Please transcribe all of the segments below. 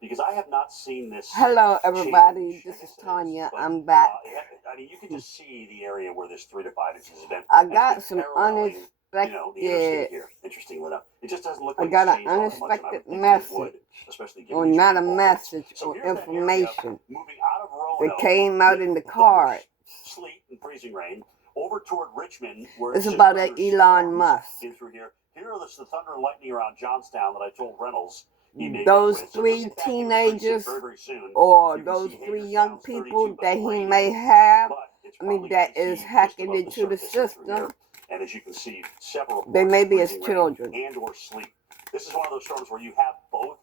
because I have not seen this. Hello, everybody. change. This I is guess it Tanya. but, I'm back. I mean, you can just see the area where this 3 to 5 inches has been. I And got it's some been paralleling, unexpected. the interstate here. Interestingly enough, it just doesn't look I like got it's an changed all that much, and I unexpected would think it message, would, especially given or these not a rainfall rates. message, So or here's that area information moving out of that Roanoke came out with in the thundery card. sleet and freezing rain over toward Richmond, where It's it's just about Elon thunderstorms Musk. in through here. Here are the thunder and lightning around Johnstown that I told Reynolds he may get Those with. So he'll three get back into teenagers, very, very soon. or You can those see three young Hagerstown's people 32, but that he raining, may have, but it's I mean, probably that icy is just hacking above the into the surface and through here. system. And as you can see, several They reports may of be his freezing rain children. and or sleet. This is one of those storms where you have both.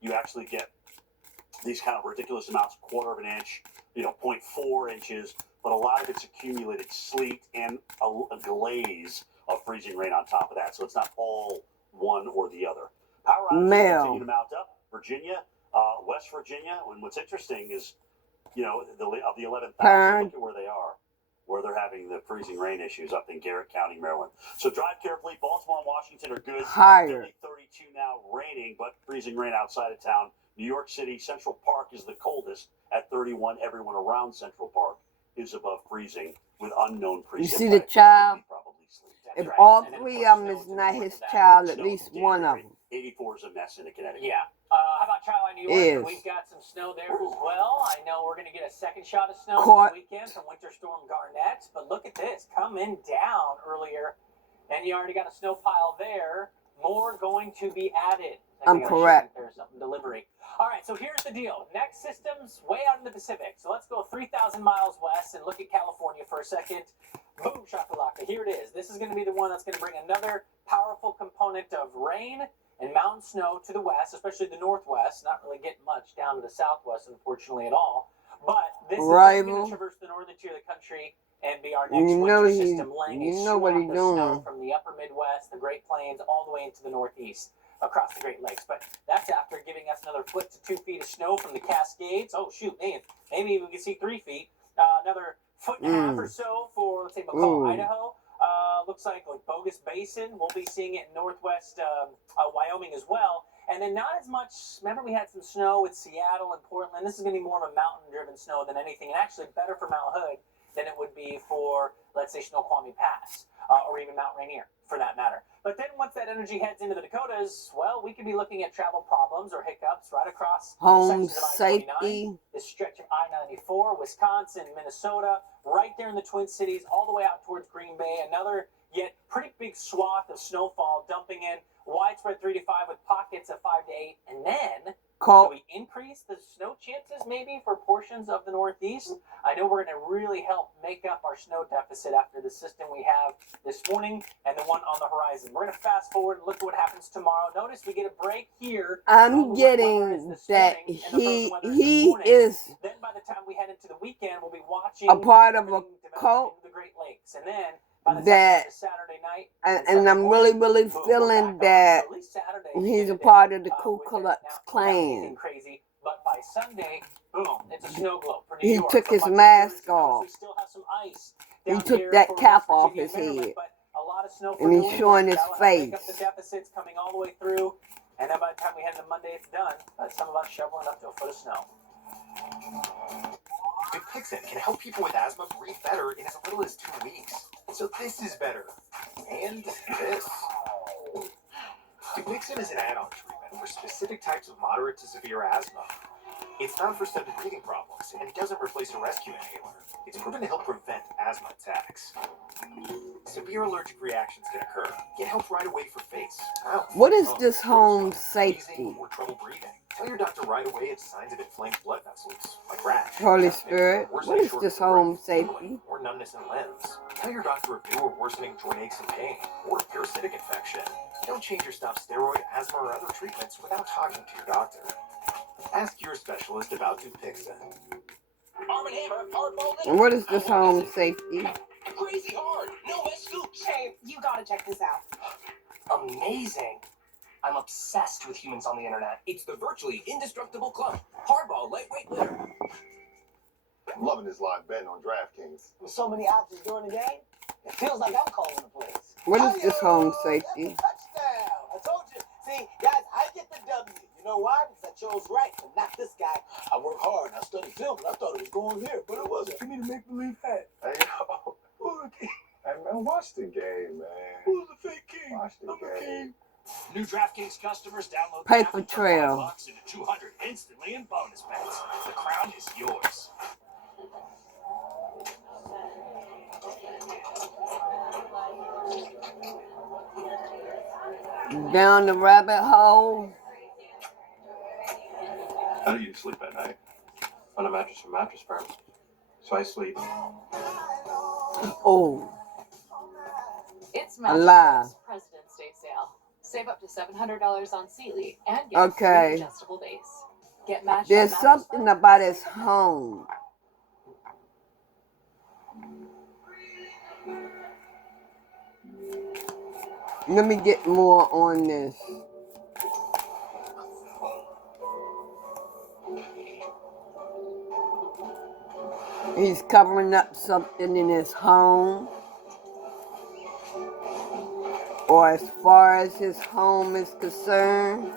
You actually get these kind of ridiculous amounts, quarter of an inch, 0.4 inches, but a lot of it's accumulated sleet and a glaze of freezing rain on top of that. So it's not all one or the other. Power outages continue to mount up. Virginia, West Virginia. And what's interesting is, of the 11,000, look at where they are, where they're having the freezing rain issues up in Garrett County, Maryland. So drive carefully. Baltimore and Washington are good. Higher. 32 now, raining, but freezing rain outside of town. New York City, Central Park is the coldest at 31. Everyone around Central Park is above freezing with unknown precip. You see the child? If right. all three of them is not his child, at least one of them. 84 is a mess in Connecticut. Yeah. How about Charlotte, New York? We've got some snow there as well. I know we're going to get a second shot of snow this weekend from Winter Storm Garnett. But look at this, coming down earlier, and you already got a snow pile there. More going to be added. I'm correct. There's something delivery. All right, so here's the deal. Next system's way out in the Pacific. So let's go 3,000 miles west and look at California for a second. Boom, shakalaka. Here it is. This is going to be the one that's going to bring another powerful component of rain and mountain snow to the west, especially the northwest. Not really getting much down to the southwest, unfortunately, at all. But this is going to traverse the northern tier of the country and be our next winter system, laying a swath of snow from the upper Midwest, the Great Plains, all the way into the Northeast, across the Great Lakes. But that's after giving us another 1 to 2 feet of snow from the Cascades. Oh, shoot, man. Maybe we can see 3 feet. Another 1.5 feet or so for, let's say, McCall, Idaho. Looks like Bogus Basin. We'll be seeing it in northwest Wyoming as well. And then not as much, remember we had some snow with Seattle and Portland. This is going to be more of a mountain-driven snow than anything, and actually better for Mount Hood than it would be for, let's say, Snoqualmie Pass, or even Mount Rainier, for that matter. But then once that energy heads into the Dakotas, well, we could be looking at travel problems or hiccups right across home sections of I-29, this stretch of I-94, Wisconsin, Minnesota, right there in the Twin Cities, all the way out towards Green Bay. Another yet pretty big swath of snowfall dumping in, widespread 3 to 5 with pockets of 5 to 8, and then do we increase the snow chances maybe for portions of the Northeast? I know we're going to really help make up our snow deficit after the system we have this morning and the one on the horizon. We're going to fast forward and look at what happens tomorrow. Notice we get a break here. I'm getting that he is then by the time we head into the weekend, we'll be watching a part of a cult the Great Lakes, and then that, Saturday night, and I'm really feeling that he's a part of the Ku Klux Klan. Crazy, but by Sunday, boom, it's a snow globe for New He York. took his mask off. We still have some ice. He took that cap off his head, and he's showing his face. The deficits coming all the way through, and then by the time we head to Monday, it's done. Some of us shoveling up to a foot of snow. Dupixent can help people with asthma breathe better in as little as 2 weeks. So this is better. And this. Dupixent is an add-on treatment for specific types of moderate to severe asthma. It's not for sudden breathing problems, and it doesn't replace a rescue inhaler. It's proven to help prevent asthma attacks. Severe allergic reactions can occur. Get help right away for face, mouth, what is this home safety? Or trouble breathing. Tell your doctor right away it's signs of inflamed blood vessels, like rash, Holy Spirit, what is this home safety? Or numbness in limbs. Tell your doctor of new or worsening joint aches and pain, or parasitic infection. Don't change your stop steroid, asthma, or other treatments without talking to your doctor. Ask your specialist about Dupixent. And what is this home safety? Crazy hard, no mess scoops. Hey, you gotta check this out. Amazing. I'm obsessed with humans on the internet. It's the virtually indestructible club. Hardball lightweight litter. I'm loving this live betting on DraftKings. With so many options during the game, it feels like I'm calling the plays. What is this home safety? Touchdown! I told you. See, guys, I get the W. You know why? Because I chose right, and not this guy. I work hard, and I study film, and I thought it was going here, but it wasn't. Give me the make-believe hat. Hey, yo. Hey, man, watch the game, man. Who's the fake king? Watch the game. New DraftKings customers download the Paper app and trail. throw $5 into 200 instantly in bonus bets. The crown is yours. Down the rabbit hole. How do you sleep at night? On a mattress from Mattress Firm. So I sleep. Oh, It's alive. Mattress President's Day sale. Save up to $700 on Sealy and get Okay. free adjustable base. Get matched There's at Mattress something Firm. about his home. Let me get more on this. He's covering up something in his home. Or as far as his home is concerned.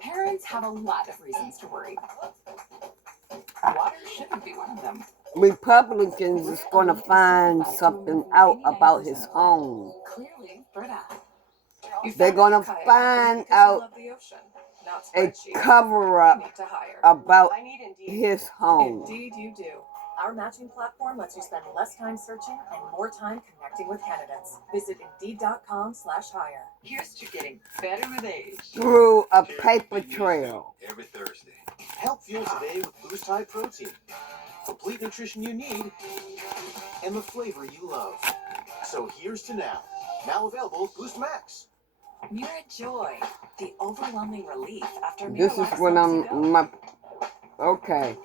Parents have a lot of reasons to worry. Water shouldn't be one of them. Republicans is going to find something out about his home. Clearly, Britta. They're going to find out a cover-up about his home. Indeed you do. Our matching platform lets you spend less time searching and more time connecting with candidates. Visit Indeed.com/hire. Here's to getting better with age. Through a paper trail. Every Thursday. Help fuel today with Boost High Protein. Complete nutrition you need and the flavor you love. So here's to now. Now available Boost Max. Mirajoy, the overwhelming relief after This is Miralax when lets you go. okay.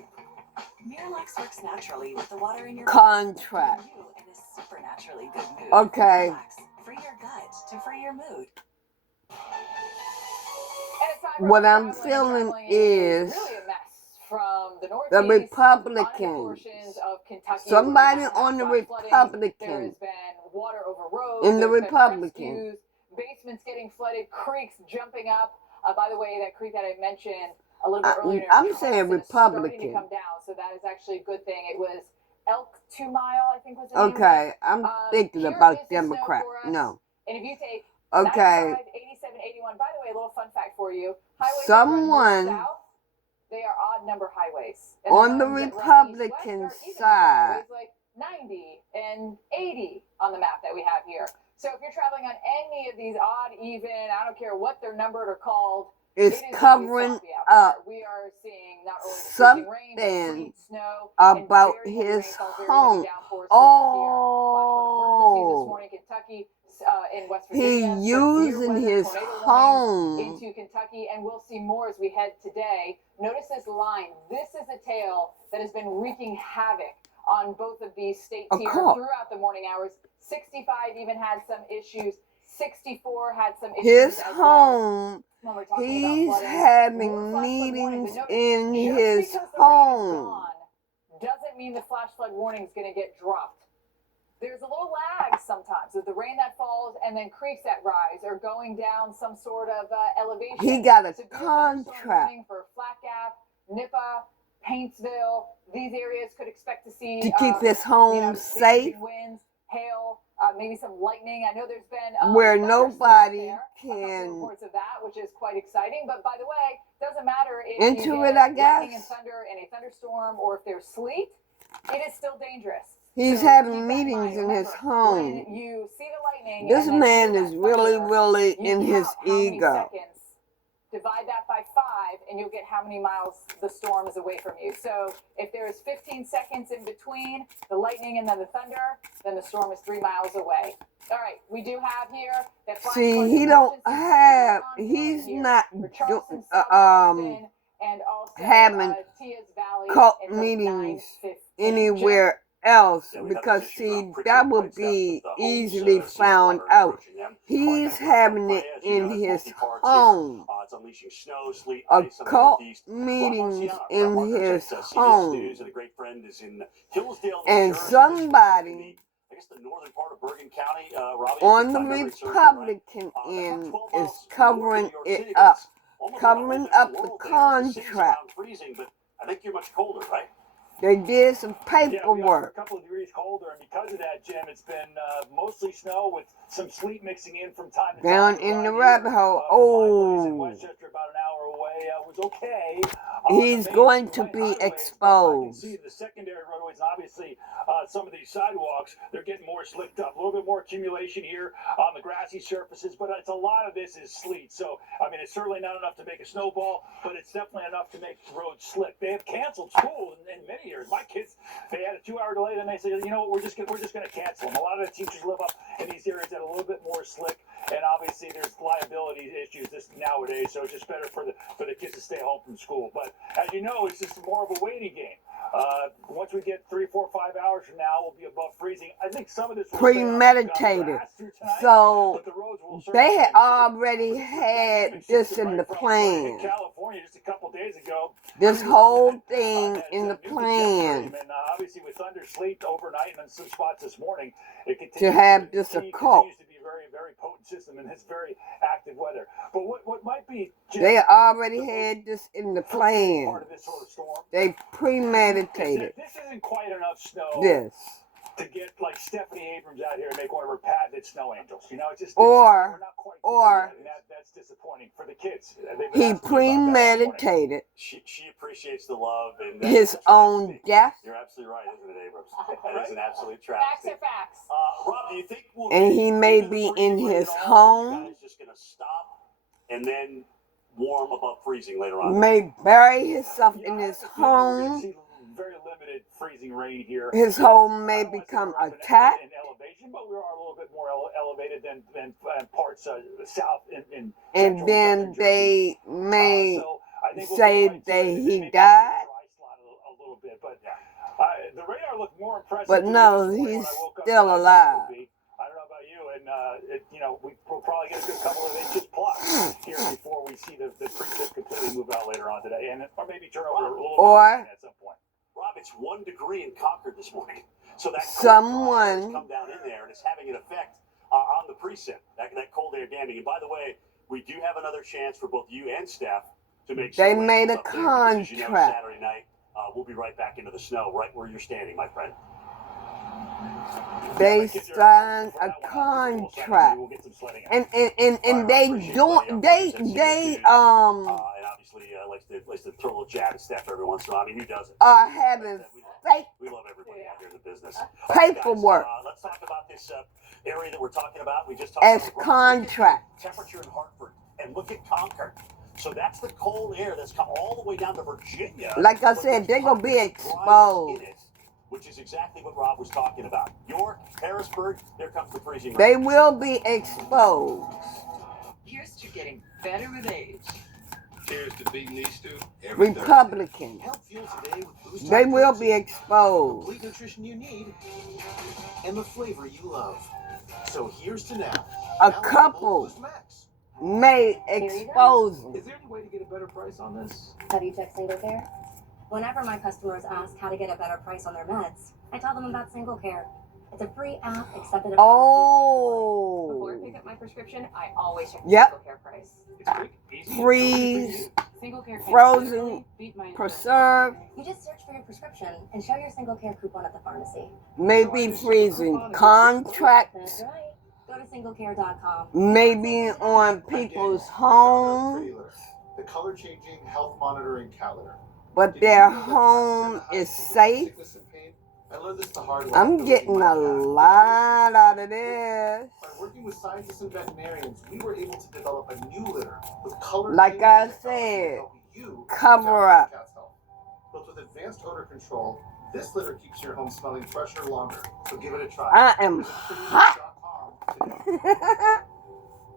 Miralax works naturally with the water in your Contract. body, putting you in a supernaturally good mood. Okay. Relax. Free your gut to free your mood. What I'm feeling is the Republicans. Somebody on the Republicans. In the Republicans. Basements getting flooded, creeks jumping up. By the way, that creek that I mentioned a little bit earlier. I'm saying is starting Republican. to come down, so that is actually a good thing. It was Elk 2 Mile, I think was the name of it. Okay, I'm thinking Here about is the snow Democrat. for us. No. And if you take Okay. 95, 87, 81, by the way, a little fun fact for you. Highways Someone that run north-south, they are odd number highways. And on the ones that run Republican east-west are even side. highways, like 90 and 80 on the map that we have here. So if you're traveling on any of these odd, even, I don't care what they're numbered or called, It's it is covering sloppy out up there. We are seeing not only the freezing something rain, but sleet, snow, about and very heavy his rainfall, very heavy home. downpours throughout here. Flash flood emergencies this Oh, morning, Kentucky, in West he Virginia. Severe using weather, his tornado warnings home. into Kentucky, and we'll see more as we head today. Notice this line. This is a tale that has been wreaking havoc on both of these states Of here course. throughout the morning hours. 65 even had some issues. 64 had some issues His as well. home. When we're talking He's about flooding, having more flash flood warnings. meetings But notice, in just his because the rain is home. gone doesn't mean the flash flood warning is going to get dropped. There's a little lag sometimes with the rain that falls and then creeks that rise or going down some sort of elevation. He got a So be contract. warning for Flat Gap, Nippa, Paintsville. These areas could expect to see To keep his home safe. winds, hail, maybe some lightning. I know there's been Where thunderstorms nobody there. A couple can reports of that, which is quite exciting. But by the way, doesn't matter if into you it, get I guess. lightning and thunder in a thunderstorm or if there's sleet, it is still dangerous. He's So having keep that in meetings mind. in his Remember, home. when you see the lightning, This and then man hear is that really, thunder, really you in his count how many ego. seconds, divide that by 5, and you'll get how many miles the storm is away from you. So if there is 15 seconds in between the lightning and then the thunder, then the storm is 3 miles away. All right, we do have here that flash See, flood he don't emergency have. on He's here not for Charleston, South having Charleston, and also having Tias Valley cult until meetings 9:15. anywhere else, Yeah, we had because those issues see, around that Pritchard would Pines be with the homes, easily seeing found water out. approaching them. He's Like having it Playa, as you know, in that's his multi-parts here. home. It's unleashing snow, sleet, ice on the Occult northeast. meetings Our in partners his at CBS home. News, and a great friend is in Hillsdale, New And Jersey. somebody I guess the northern part of Bergen County, Robbie, on the if my memory serves me Republican right. That's end about 12 is miles north of covering New York it City, but up, it's almost covering like a whole up different the world there. The city's contract. around freezing, but I think you're much colder, right? They did some Yeah, we are a paperwork. couple of degrees colder, and because of that, Jim, it's been mostly snow with some sleet mixing in from time to Down time. in the Around rabbit here, hole. my place in Oh, Westchester, about an hour away, was okay. he's The main going two to main be highways, but I can exposed. see the secondary roadways, and obviously some of these sidewalks, they're getting more slicked up. A little bit more accumulation here on the grassy surfaces, but it's a lot of this is sleet. So, I mean, it's certainly not enough to make a snowball, but it's definitely enough to make roads slick. They have canceled school in many years. My kids, they had a 2-hour delay, then they said, you know what, we're just going to cancel them. A lot of the teachers live up in these areas that are a little bit more slick, and obviously there's liability issues nowadays, so it's just better for the kids to stay home from school. But as you know, it's just more of a waiting game. Once we get 3, 4, 5 hours from now, we'll be above freezing. I think some of this will Premeditated. So they had already had this in the plan. California just a couple days ago. This whole thing in the plan. And obviously with thunder, sleet overnight, and in some spots this morning, it continues to have this occult. Continues to be a very, very potent system in this very active weather. But what might be, Jim, they already had this in the plan. part of this sort of storm, they premeditated this isn't quite enough snow this. to get like Stephanie Abrams out here and make one of her patented snow angels. You know, it's just Or- we're not quite or- there yet, and that's disappointing for the kids. They've been He asking me about that all morning. premeditated She appreciates the love and his that's own travesty. death, You're absolutely right, isn't it, Abrams? That is an absolute Facts travesty. are facts. Rob, do you think we'll and get he may into the be freezing in rain his at all? Or home, you guys just gonna stop and then warm above freezing later on? may bury himself Yeah, in I have his a feeling we're gonna home. see very limited freezing rain here. His home may I don't wanna say become we're up attacked, in elevation, but we are a little bit more elevated than parts south in and central then southern Jersey. they may So I think we'll say get right to that it, and he maybe died. dry slot a little bit, but the radar looked more impressive. But to me no, this morning he's when I woke up still than I thought it alive. would be. I don't know about you, and we'll probably get a good couple of inches plus here before we see the precip completely move out later on today, and or maybe turn over a little Or- bit at some point. Rob, it's 1 degree in Concord this morning. So that Someone- cold air has come down in there and it's having an effect on the precip, that cold air damping. And by the way, we do have another chance for both you and Steph to make They snow made angels a up there because, as you know, contract. Saturday night, we'll be right back into the snow, right where you're standing, my friend. They signed a contract, We'll get some sledding. and Right, they appreciate don't buddy, they CBS they News. And obviously likes to throw a little jab at Steph every once in a while. I mean, who doesn't? are having fake We love everybody out here in the business. paperwork Guys, let's talk about this area that we're talking about. We just talked as about contract. temperature in Hartford, and look at Concord. So that's the cold air that's come all the way down to Virginia. Like I But said, there's they're gonna be pockets of dryness exposed. in it, which is exactly what Rob was talking about. York, Harrisburg, there comes the freezing rain. They will be exposed. Here's to getting better with age. Cheers to beating these two. every Thursday. Republicans, Help fuel today with Boost they High will Protein. be exposed. Complete nutrition you need and the flavor you love. So here's to now. A Now couple Boost Max. may expose them. Is there any way to get a better price on this? Have you checked Single Care? Whenever my customers ask how to get a better price on their meds, I tell them about Single Care. It's a free app accepted at pharmacies. Before I Oh, pick up my prescription, I always check the Yep. Single Care price. It's quick, easy, freeze, Single Care can frozen, literally beat my insurance. preserve, You just search for your prescription and show your Single Care coupon at the pharmacy. may be freezing. Contracts That's right. Go to singlecare.com. may be on people's homes, The color changing health monitoring calendar. but their home is safe. Sickness and pain. I learned this the hard way. I'm getting a lot out of this. By working with scientists and veterinarians, we were able to develop a new litter with color. Like I changing technology to said, help you cover protect up. your cat's health. Built with advanced odor control, this litter keeps your home smelling fresher longer. So give it a try. I am Visit hot. prettylitter.com today.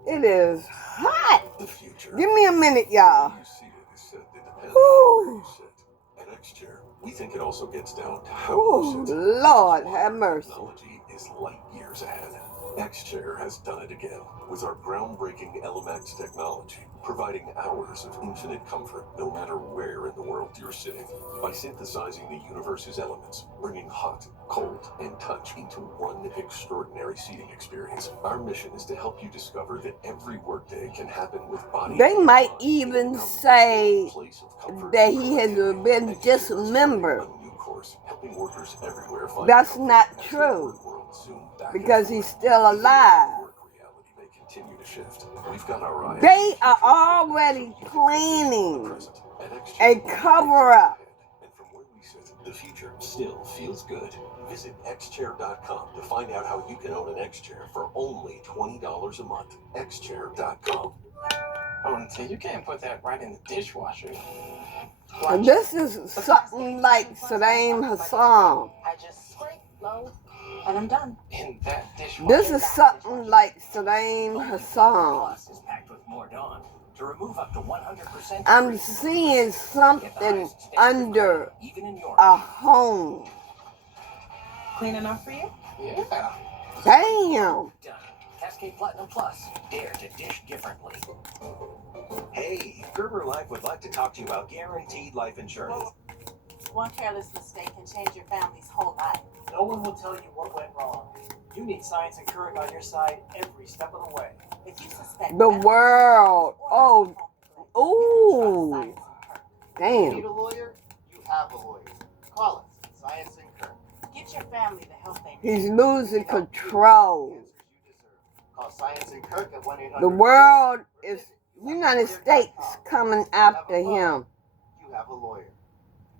It is hot. The future. Give me a minute, y'all. You see it is set. It depends on Whew. where you sit. At X-Chair, We think it also gets down to how Oh, you use it. Lord have mercy. Technology is light years ahead. X-Chair has done it again with our groundbreaking LMX technology, providing hours of infinite comfort no matter where in the world you're sitting. By synthesizing the universe's elements, bringing hot, cold, and touch into one extraordinary seating experience, our mission is to help you discover that every workday can happen with body. They might even say that he has been dismembered. Helping workers everywhere find That's not true, because he's still alive. They are already planning a cover-up. The future still feels good. Visit xchair.com to find out how you can own an X-Chair for only $20 a month. xchair.com. I want to say, you can't put that right in the dishwasher. And this is something like Saddam Hussein. I just scrape low and I'm done. In that dishwasher. This is something like Saddam Hussein. Plus is packed with more Dawn to remove up to 100%. I'm seeing something under a home. Clean enough for you? Yeah. Damn. Done. Cascade Platinum Plus. Dare to dish differently. Hey, Gerber Life would like to talk to you about guaranteed life insurance. One careless mistake can change your family's whole life. No one will tell you what went wrong. You need Science and Kirk on your side every step of the way. If you suspect The world. Oh. Ooh. You need Damn. a lawyer? You have a lawyer. Call us, Science and Kirk. Get your family the help they need. He's losing control. Call Science and Kirk at 1-800. The world is, United States coming after him. You have a lawyer.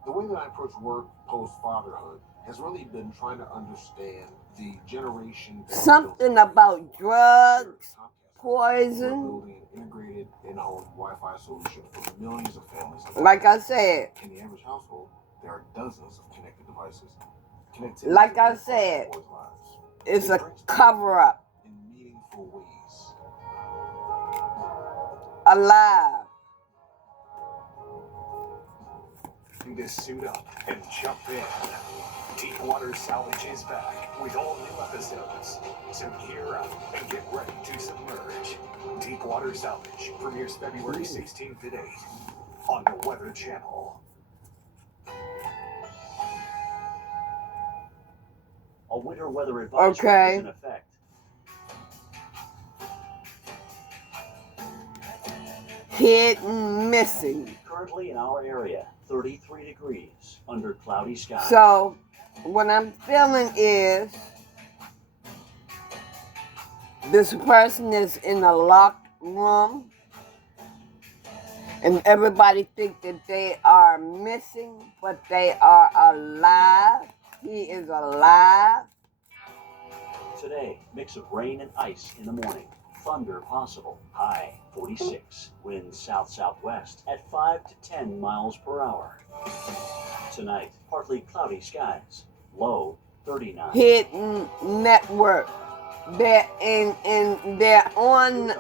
The way that I approach work post-fatherhood has really been trying to understand the generation. Something about drugs, We're poison. building an integrated in-home Wi-Fi solution for millions of families. Like I said, In the average household, there are dozens of connected devices. Connectivity like I is said, part of our lives. it's a cover-up. In meaningful ways. Alive. This suit up and jump in. Deepwater Salvage is back with all new episodes. So gear up and get ready to submerge. Deepwater Salvage premieres February 16th at 8 on the Weather Channel. A winter weather advisory Okay. is in effect. Hit and missing. Currently in our area, 33 degrees under cloudy skies. So, what I'm feeling is this person is in a locked room and everybody think that they are missing, but they are alive. He is alive. Today, mix of rain and ice in the morning. Thunder possible. High 46. Wind south-southwest at 5 to 10 miles per hour. Tonight, partly cloudy skies. Low 39. Hidden network. They're they're on.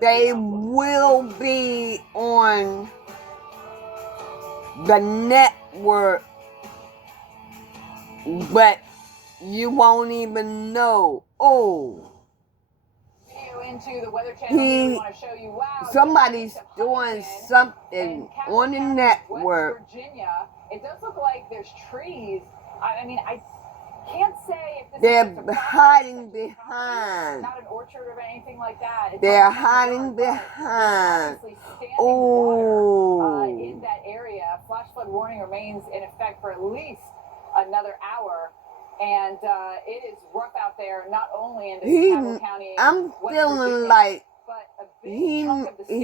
They will be on the network, but you won't even know. Oh. Into the Weather Channel, we want to show you, wow, Somebody's doing something on the network. West Virginia. It does look like there's trees. I mean, I can't say if this They're is hiding behind. not an orchard or anything like that. It's They're not hiding behind. obviously standing Oh. water in that area. Flash flood warning remains in effect for at least another hour. And it is rough out there, not only in DeKalb County. I'm West feeling Virginia, like but a big chunk of the state,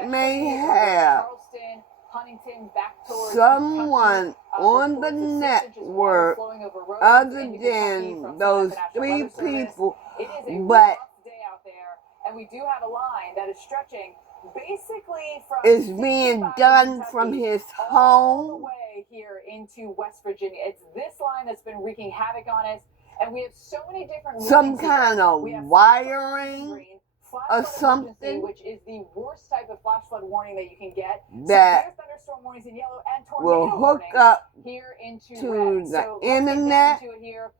he may have Charleston, Huntington, back towards someone Kentucky, on the reports of 6 inches of water network flowing over roads other into Kentucky than from those the National 3 Weather Service. people, It is a but rough day out there, and we do have a line that is stretching basically from it's being done from his all the home. way here into West Virginia. It's this line that's been wreaking havoc on us, and we have so many different Some warnings here. kind of We have wiring. green, flash or flood emergency, something which is the worst type of flash flood warning that you can get. that Severe thunderstorm warnings in yellow and will tornado hook warnings up here into to red. the So let's get internet. down into it here.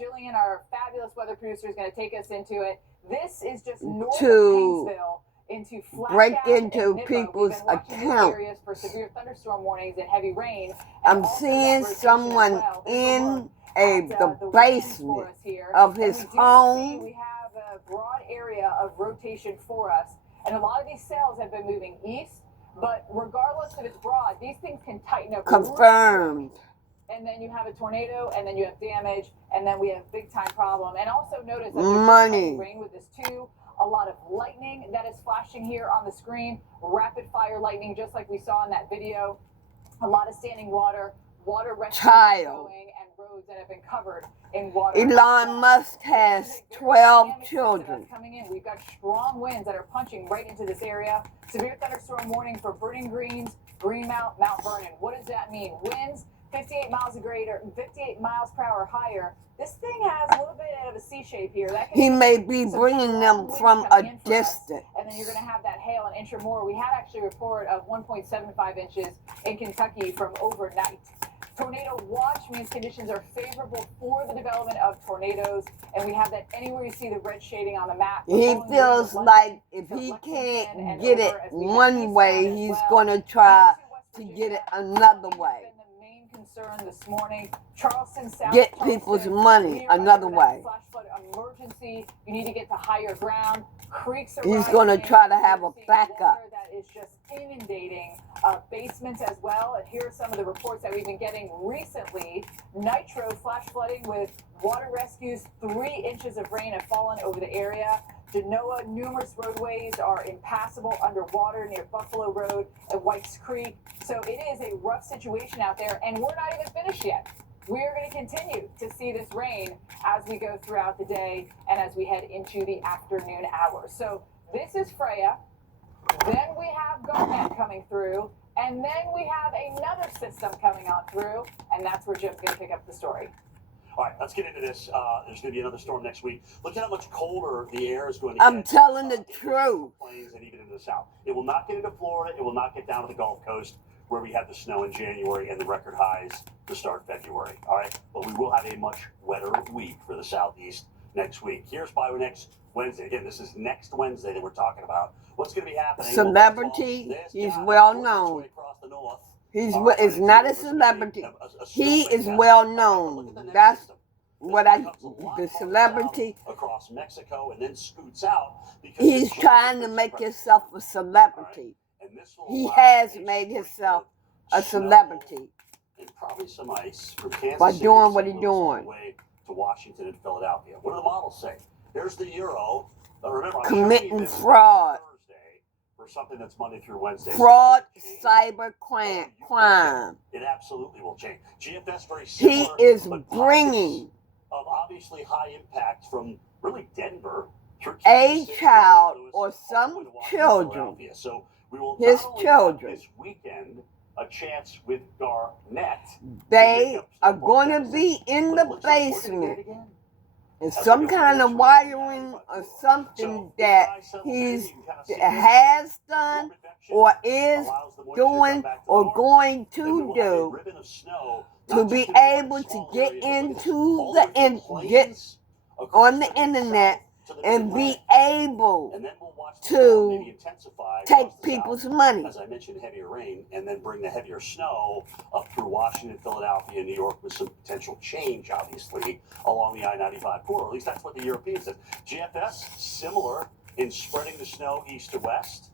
Jillian, our fabulous weather producer, is going to take us into it. This is just north of To Painesville into break Flagstaff into and Midland. people's We've been watching these account. areas for severe thunderstorm warnings and heavy rain. And I'm also seeing that rotation as someone well. There's a look in at, the the winds for basement us here. of And his we do see home. we have a broad area of rotation for us. And a lot of these cells have been moving east. But regardless if it's broad, these things can tighten up. Confirmed. And then you have a tornado, and then you have damage, and then we have big time problem. And also notice that Money. rain with this too. A lot of lightning that is flashing here on the screen. Rapid fire lightning, just like we saw in that video. A lot of standing water. Water rescue going, and roads that have been covered in water. Elon Musk has 12 children. Coming in. We've got strong winds that are punching right into this area. Severe thunderstorm warning for Burning Greens, Greenmount, Mount Vernon. What does that mean? Winds 58 miles a greater, 58 miles per hour higher. This thing has a little bit of a C shape here. That He may be bringing them from a distance. And then you're going to have that hail an inch or more. We had actually a report of 1.75 inches in Kentucky from overnight. Tornado watch means conditions are favorable for the development of tornadoes, and we have that anywhere you see the red shading on the map. He feels like if he can't get it one way, he's going to try to get it another way. Concern this morning. Charleston, South get Charleston, people's money another way. Flash flood emergency. You need to get to higher ground. Creeks are He's going to try to have a backup. That is just inundating basements as well. And here are some of the reports that we've been getting recently. Nitro flash flooding with water rescues. 3 inches of rain have fallen over the area. Genoa, numerous roadways are impassable underwater near Buffalo Road and Whites Creek. So it is a rough situation out there, and we're not even finished yet. We are going to continue to see this rain as we go throughout the day and as we head into the afternoon hours. So this is Freya. Then we have Garnett coming through, and then we have another system coming on through, and that's where Jim's going to pick up the story. All right, let's get into this. There's going to be another storm next week. Look at how much colder the air is going to get. I'm telling the truth. Plains and even into the south. It will not get into Florida. It will not get down to the Gulf Coast where we had the snow in January and the record highs to start February. All right, but we will have a much wetter week for the southeast next week. Here's by next Wednesday. Again, this is next Wednesday that we're talking about. What's going to be happening? Celebrity. He's well known. He's is not a celebrity. He is well known. That's what the celebrity. Across Mexico and then scoots out. He's trying to make himself a celebrity. He has made himself a celebrity and probably some ice from Kansas by City doing what he's doing. To Washington and Philadelphia. What do the models say? There's the euro. Remember, committing fraud. For something that's Monday through Wednesday. Fraud, cyber crime. It absolutely will change. GFS very similar. He is bringing of obviously high impact from really Denver through a child or some children. So we will his children this weekend a chance with Garnett. They are going to be in the basement. And some kind of wiring or something that he has done or is doing or going to do to be able to get into get on the internet and be able to take people's money. As I mentioned, heavier rain, and then bring the heavier snow up through Washington, Philadelphia, New York, with some potential change, obviously, along the I-95 corridor. At least that's what the Europeans said. GFS, similar in spreading the snow east to west.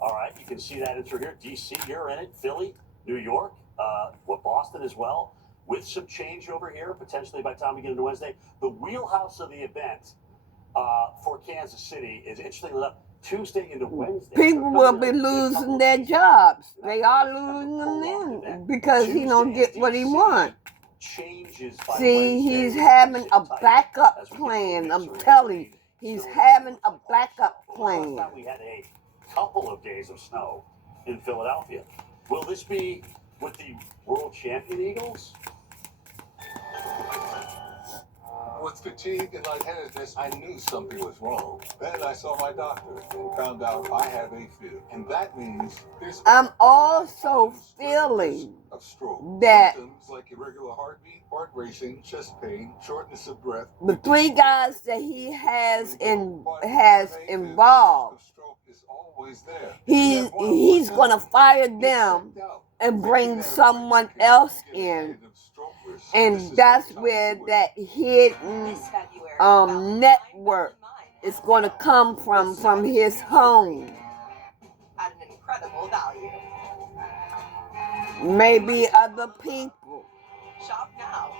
All right, you can see that in through here. D.C., you're in it. Philly, New York, Boston as well, with some change over here, potentially by the time we get into Wednesday. The wheelhouse of the event for Kansas City is, interestingly enough, Tuesday into Wednesday. People will be losing their jobs. They are losing them then because he don't get what he wants. See, he's having a backup plan. I'm telling you, he's having a backup plan. We had a couple of days of snow in Philadelphia. Will this be with the world champion Eagles? With fatigue and lightheadedness, I knew something was wrong. Then I saw my doctor and found out I have AFib. And that means there's I'm also feeling of stroke. that Symptoms like irregular heartbeat, heart racing, chest pain, shortness of breath. the 3 guys that he has involved, he's gonna fire them and bring someone else in, and that's where that hidden network is gonna come from his home. At an incredible value. Maybe other people. Shop now.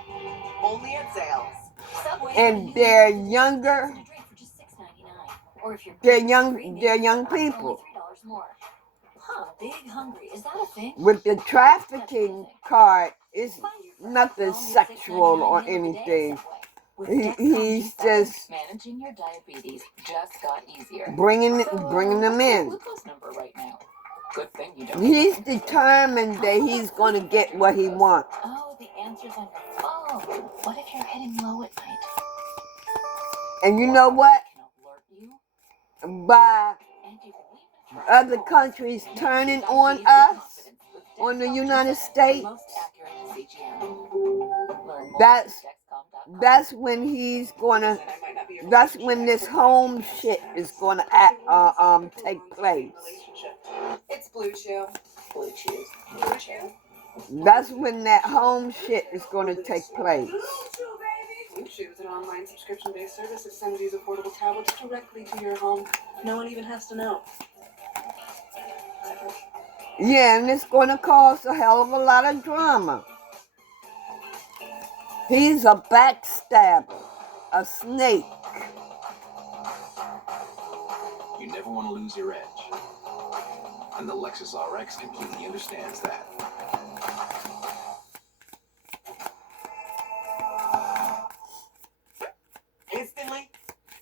Only at sales. And they're younger. They're young people. Huh, big hungry. Is that a thing? With the trafficking card, it's nothing sexual or anything. He's just managing your diabetes just got easier. bringing them in. Glucose number right now. Good thing you don't. He's determined that he's going to get what he wants. Oh, the answer's on your phone. What if you're hitting low at night? And you know what? By other countries turning on us, on the United States, that's when he's gonna. That's when this home shit is gonna take place. It's Blue Chew. Blue Chew. Blue Chew. That's when that home shit is gonna take place. Blue Chew is an online subscription-based service that sends these affordable tablets directly to your home. No one even has to know. Yeah, and it's gonna cause a hell of a lot of drama. He's a backstabber, a snake. You never want to lose your edge. And the Lexus RX completely understands that. Instantly,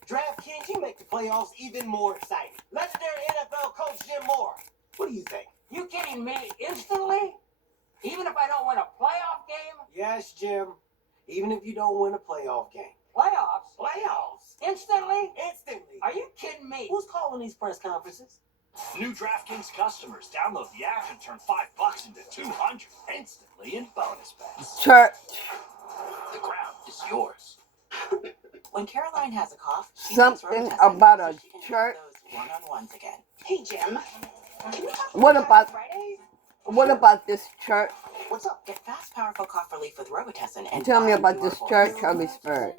DraftKings, you make the playoffs even more exciting. Legendary NFL coach Jim Moore. What do you think? You kidding me? Instantly? Even if I don't win a playoff game? Yes, Jim. Even if you don't win a playoff game. Playoffs? Playoffs? Instantly? Instantly. Are you kidding me? Who's calling these press conferences? New DraftKings customers, download the app and turn $5 into $200 instantly in bonus bets. Church. The ground is yours. When Caroline has a cough, she Something about a church. one-on-ones again. Hey, Jim. Can we talk What about Friday? what about this church? What's up? Get fast, powerful cough relief with Robitussin and Tell me find about your this voice. church, Holy Spirit.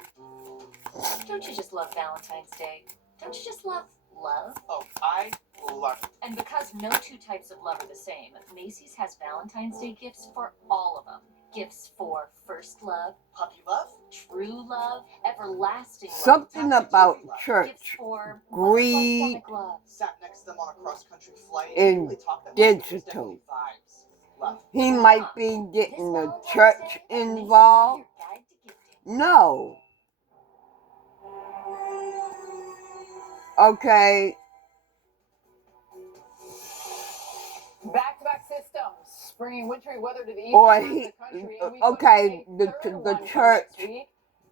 Don't you just love Valentine's Day? Don't you just love love? Oh, I love it. And because no 2 types of love are the same, Macy's has Valentine's Day gifts for all of them. Gifts for first love, puppy love, true love, everlasting love. Something about Gifts church, for greed, systemic love. Sat next to them on a cross-country flight. and They talked that much, but there's digital. definitely vibes. Love. He might be getting the church involved. No. Okay. Back-to-back systems, bringing wintry weather to the east Or of he, the country. And we okay, the church,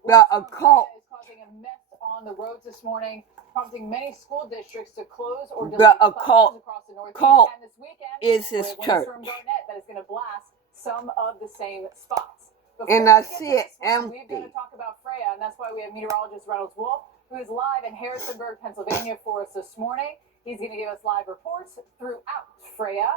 the occult, is causing a mess on the roads this morning, prompting many school districts to close or delay the classes occult across the Northeast. cult And this weekend, is his we have church. Windstorm Garnett that is going to blast some of the same spots. And I see it We're going empty. to talk about Freya, and that's why we have meteorologist Reynolds Wolf, who is live in Harrisonburg, Pennsylvania for us this morning. He's going to give us live reports throughout Freya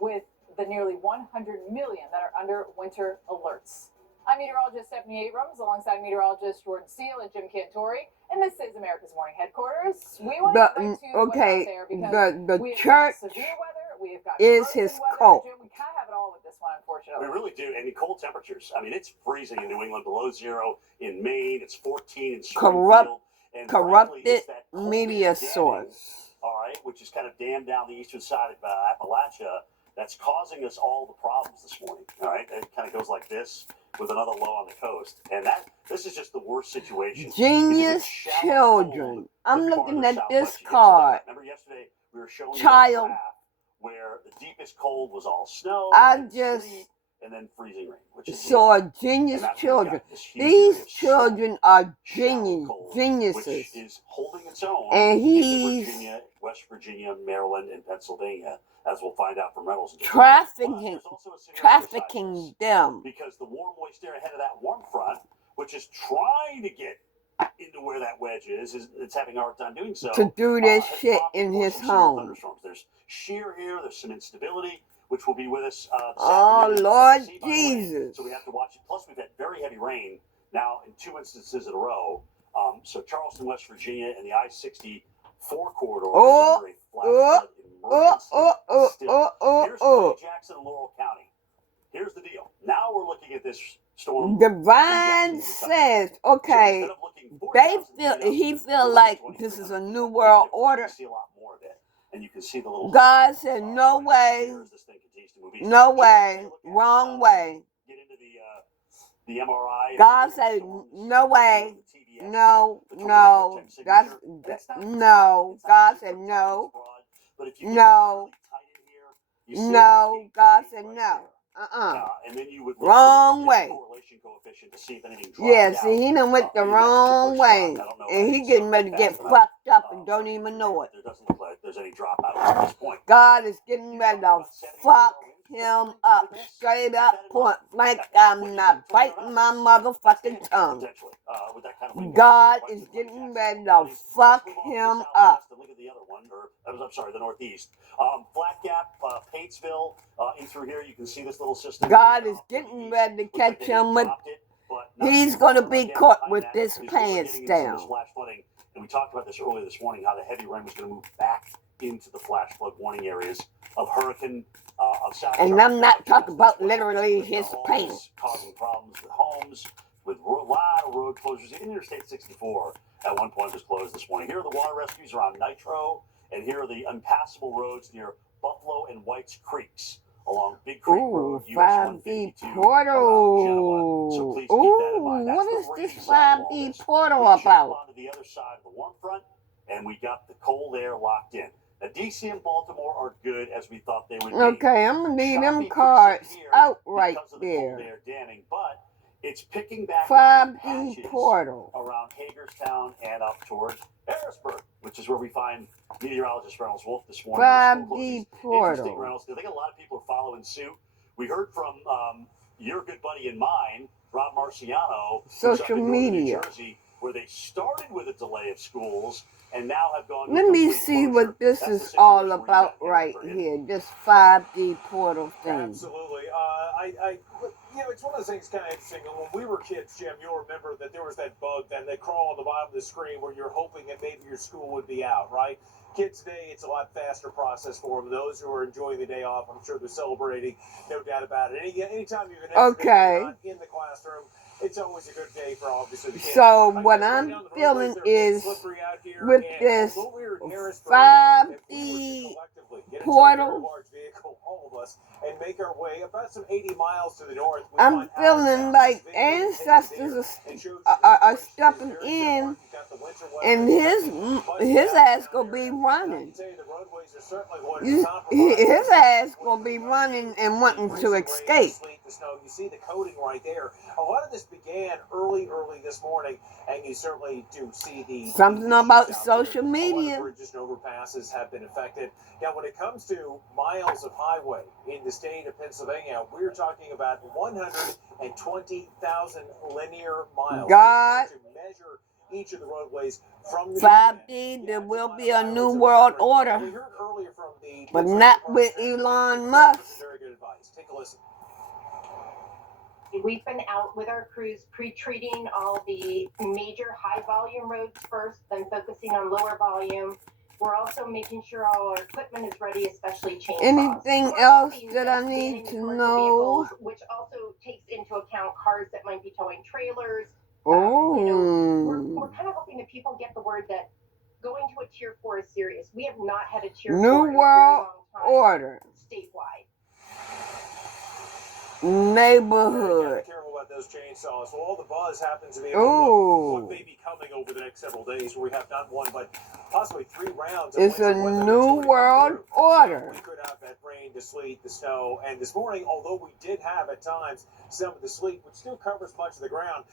with the nearly 100 million that are under winter alerts. I'm meteorologist Stephanie Abrams alongside meteorologist Jordan Seal and Jim Cantori, and this is America's Morning Headquarters. We want to get right to what's out there because the we have church got severe weather, we have got is frozen his weather. cult. Jim, we kind of have it all with this one, unfortunately. We really do. And the cold temperatures. I mean, it's freezing in New England, below 0 in Maine. It's 14 in Springfield. And Corrupted frankly, it's that cold media damming, source. all right, which is kind of dammed down the eastern side of Appalachia, that's causing us all the problems this morning. All right, it kind of goes like this with another low on the coast, and this is just the worst situation. Genius children. I'm looking at this Southwest. card. Remember yesterday we were showing you Child. that graph where the deepest cold was all snow. I and just sleet, and then freezing rain, which is So are genius children. These children are geniuses. which is holding its own and in Virginia, West Virginia, Maryland, and Pennsylvania, as we'll find out from Reynolds. Trafficking them. Because the warm, moist air ahead of that warm front, which is trying to get into where that wedge is it's having a hard time doing so. To do this shit in his home. There's shear here, there's some instability, which will be with us oh, Lord Jesus. So we have to watch it. Plus, we've had very heavy rain now in 2 instances in a row. So Charleston, West Virginia, and the I-64 corridor is under a flash flood emergency. Here's Clay Jackson and Laurel County. Here's the deal. Now we're looking at this storm. Divine says, okay, he feel like this is a new world order. And you can see the little God said, no way, no way, wrong way. Get into the MRI. God said, no way, no, no, no. God said, no, no, no. God said, no. And then you would wrong way. Correlation coefficient to see if anything dropped yeah, out. see, he done went the wrong way. And he getting ready to get fucked up and don't even know it. There doesn't look like there's any dropout at this point. God is getting ready to fuck him up. Straight up, point blank. I'm not biting my motherfucking tongue. God is getting ready to fuck him up. Look at the other one, I'm sorry, the Northeast. Flat Gap, Patesville, in through here, you can see this little system. God is getting ready to catch him with. He's going to be caught with this pants down. And we talked about this earlier this morning, how the heavy rain was going to move back into the flash flood warning areas of Hurricane of South. And I'm not talking about literally his pants. Causing problems with homes, with a lot of road closures. Even Interstate 64 at one point was closed this morning. Here are the water rescues around Nitro, and here are the unpassable roads near Buffalo and White's Creeks along Big Creek Road, US 152 portal. So please keep that in mind. What is this 5D portal about? Onto the other side of the warm front, and we got the cold air locked in. Now, DC and Baltimore are good as we thought they would be. Okay, I'm gonna need them cards out right there. Air damming, but it's picking back 5D portal around Hagerstown and up towards Harrisburg, which is where we find meteorologist Reynolds Wolf this morning. 5D portal. Interesting, Reynolds. I think a lot of people are following suit. We heard from your good buddy and mine, Rob Marciano, social media, New Jersey, where they started with a delay of schools and now have gone. Let me see what this is all about right here. This 5D portal thing. Absolutely. It's one of those things kind of interesting. When we were kids, Jim, you'll remember that there was that bug that they crawl on the bottom of the screen where you're hoping that maybe your school would be out, right? Kids today, it's a lot faster process for them. Those who are enjoying the day off, I'm sure they're celebrating, no doubt about it. Anytime you've been in the classroom, it's always a good day for obviously the kids. So what I'm feeling is with this 5D portal, all of us, and make our way about some 80 miles to the north. I'm feeling like ancestors are stepping in, and his ass gonna be running. His ass gonna be running and wanting to escape. You see the coding right there. A lot of this began early this morning, and you certainly do see something about social media. Bridges and overpasses have been affected. Now, when it comes to miles of highway in the state of Pennsylvania, we're talking about 120,000 linear miles. God. To measure each of the roadways from the 5D, there will be a new world order, we heard earlier from but not with Elon Musk. Very good advice. Take a listen. We've been out with our crews pre-treating all the major high volume roads first, then focusing on lower volume. We're also making sure all our equipment is ready, especially chainsaws. Anything else that I need to know? Vehicles, which also takes into account cars that might be towing trailers. We're kind of hoping that people get the word that going to a tier 4 is serious. We have not had a tier 4 New World Order statewide. Neighborhood. Be careful about those chainsaws. Well, all the buzz happens to be what may be coming over the next several days. We have not one but possibly 3 rounds. It's a new world order. We could have that rain, the sleet, the snow, and this morning, although we did have at times some of the sleet, which still covers much of the ground,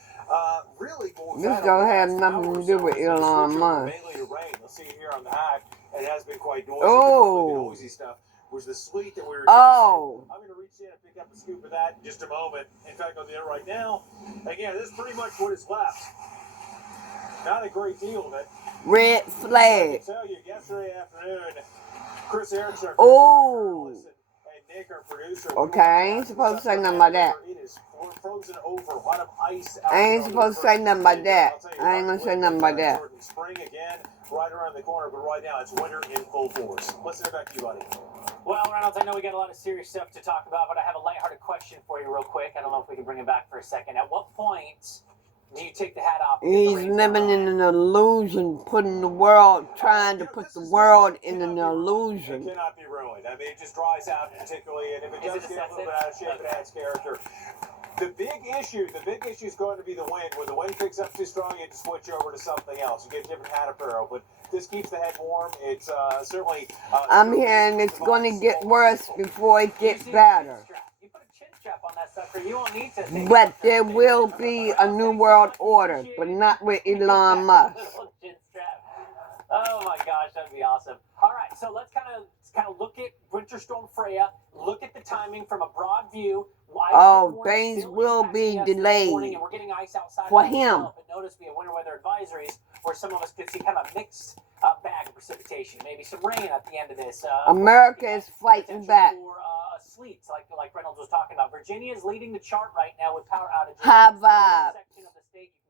really what we've This had don't over the have last nothing hour to or do so with has been a Elon switch over Musk. mainly to rain. Let's see here on the hack, it has been quite noisy. Oh. But really the noisy stuff was the sleet that we were Oh. I'm going to reach in and pick up a scoop of that in just a moment. In fact, I'll do it right now. Again, this is pretty much what is left. Not a great deal of it. Red flag. I can tell you, yesterday afternoon, Chris Erickson, Oh. and Nick, our producer, Okay, I ain't supposed to say nothing about that. It is frozen over. A lot of ice out I ain't supposed to say nothing about that. I ain't gonna say nothing about that. Spring again, right around the corner, but right now it's winter in full force. Listen back to you, buddy. Well, Reynolds, I know we got a lot of serious stuff to talk about, but I have a lighthearted question for you real quick. I don't know if we can bring it back for a second. At what point do you take the hat off? He's living in an illusion, trying to put the world in an illusion. It cannot be ruined. I mean, it just dries out particularly, and if it does get a little bit out of shape, it adds character. The big issue is going to be the wind. When the wind picks up too strong, you have to switch over to something else. You get a different hat apparel, but this keeps the head warm. It's certainly... I'm hearing it's going to get worse before it gets better. You put a chin strap on that sucker, you won't need to. But there will be a new world order, but not with Elon Musk. Chin strap. Oh my gosh, that'd be awesome. All right, so let's kind of look at Winter Storm Freya. Look at the timing from a broad view. Oh, things will be delayed for him. But notice we have winter weather advisories where some of us could see kind of a mixed bag of precipitation. Maybe some rain at the end of this. America is fighting back. For sleet, like Reynolds was talking about. Virginia is leading the chart right now with power outages. High vibe.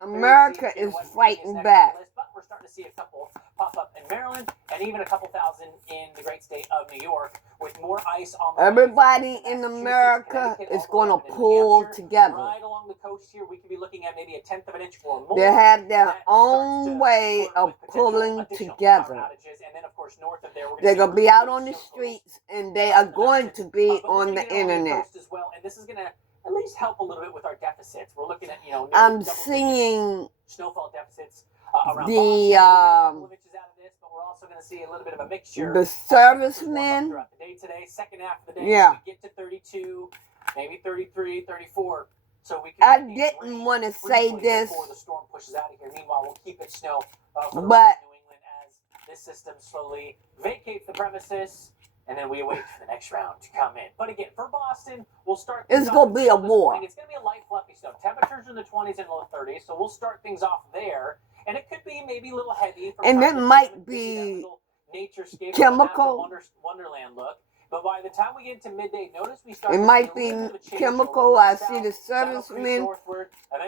America is fighting back. But we're starting to see a couple pop up in Maryland and even a couple thousand in the great state of New York with more ice on the Everybody in America is going to pull together. Right along the coast here, we could be looking at maybe 1/10 of an inch or more. They have their own way of pulling together. And then, of course, north of there, They're going to be out on the streets and they are going to be on the internet. As well, and this is going to at least help a little bit with our deficits. We're looking at, I'm seeing snowfall deficits around the couple of inches out of this, but we're also going to see a little bit of a mixture. The servicemen. Throughout the day today, second half of the day, yeah. We get to 32, maybe 33, 34. So we I didn't want to say this, before the storm pushes out of here. Meanwhile, we'll keep it snow for the but rest of New England as this system slowly vacates the premises. And then we await for the next round to come in. But again, for Boston, we'll start. It's going to be a war. It's going to be a light, fluffy snow. Temperatures in the 20s and low 30s, so we'll start things off there. And it could be maybe a little heavy. And it might be chemical. Wonderland look. But by the time we get into midday, notice we start. It might be chemical. I see the servicemen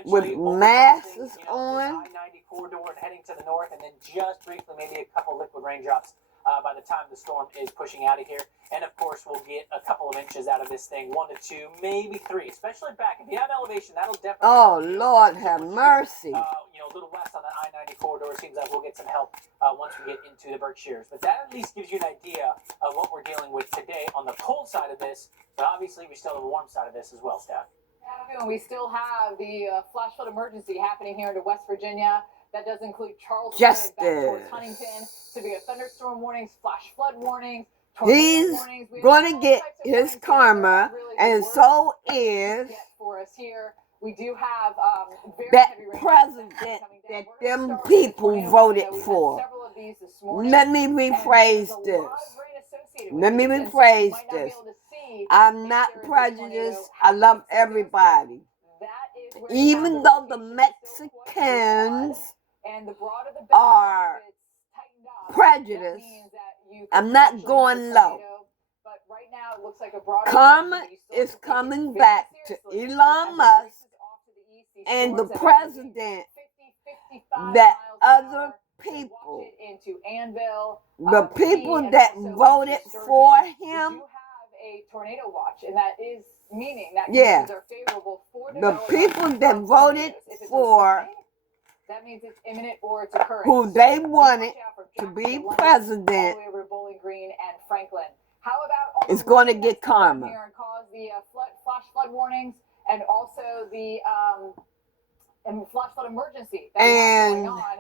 with masks on. I-90 corridor and heading to the north, and then just briefly, maybe a couple liquid raindrops. By the time the storm is pushing out of here. And of course, we'll get a couple of inches out of this thing, 1 to 2, maybe 3, especially back. If you have elevation, that'll definitely. Oh, Lord have mercy. A little west on the I-90 corridor, it seems like we'll get some help once we get into the Berkshires. But that at least gives you an idea of what we're dealing with today on the cold side of this. But obviously, we still have a warm side of this as well, Steph. And we still have the flash flood emergency happening here into West Virginia. That does include Charleston and back towards Huntington. Severe thunderstorm warnings, flash flood warnings, He's going to get his karma, and so is for us here. We do have that president that them people voted for. Let me rephrase this. I'm not prejudiced. I love everybody. Even though the Mexicans are prejudiced, I'm not going low. Karma is coming back to Elon Musk and the president that other people, the people that voted for him, tornado watch, and that is meaning that yeah, are favorable for the people that voted for that means it's imminent or it's occurring. Who they wanted to be president, all the way over to Bowling Green and Franklin. How about it's going to get karma here and cause the flash flood warnings and also the flash flood emergency that we have going on.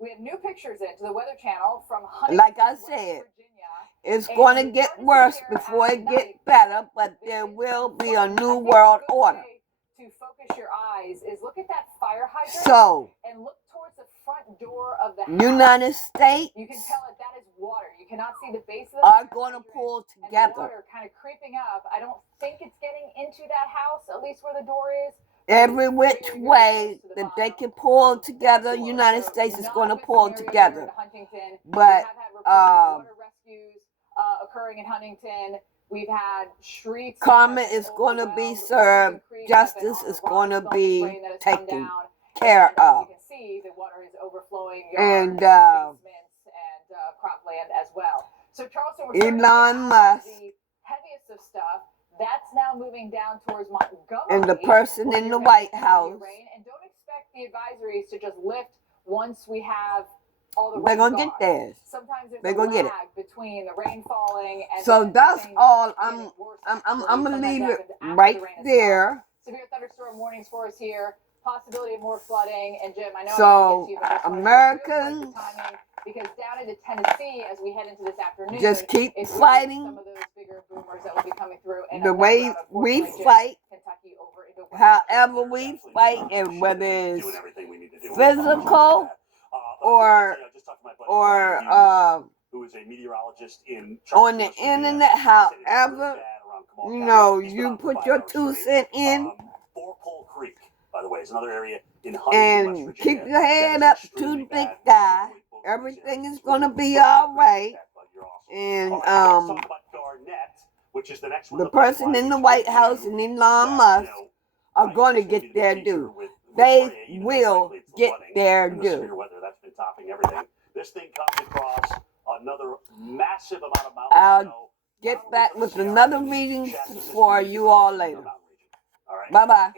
We have new pictures into the Weather Channel from Huntington, Like I West said, Virginia. it's And going to we get started worse here before at it gets night. better, but there will be a new world order. To focus your eyes is look at that fire hydrant So, and look towards the front door of the house. United States You can tell that is water. You cannot see the base of the are fire going to hydrant pull and the together. water kind of creeping up. I don't think it's getting into that house, at least where the door is. Every which way that they can pull together, United States is going to pull together. But water rescues occurring in Huntington. We've had streets. karma is going to be served. Justice is going to be taken care of. You can see the water is overflowing And basements and cropland as well. So Charleston, we're starting to get Elon Musk the heaviest of stuff. That's now moving down towards Montgomery. and the person in the White House, And don't expect the advisories to just lift once we have all the they're rain going to gone. get theirs. Sometimes there's They're a going to get it. lag between the rain falling and So then that's things all. getting worse. I'm going to leave it Sometimes happens right after the rain has there. Severe thunderstorm warnings for us here. Possibility of more flooding. And Jim, I know So, I'm going to get to you, but I just wanna Americans, the timing, because down into Tennessee, as we head into this afternoon, just keep it's fighting some of those bigger boomers that will be coming through. And the way we fight, however we fight, and whether it's physical or who is a meteorologist in on the internet, however, you know, you put your 2 cents in. Four-Pole Creek, by the way, is another area in Huntington, West And Virginia. keep your head up to the big guy. Everything is going to be all right. And the person in the White House and Elon Musk are going to get their due. They will get their due. That's been topping everything. This thing comes across another massive amount of mountain I'll get back with another reading for you all later. Bye-bye.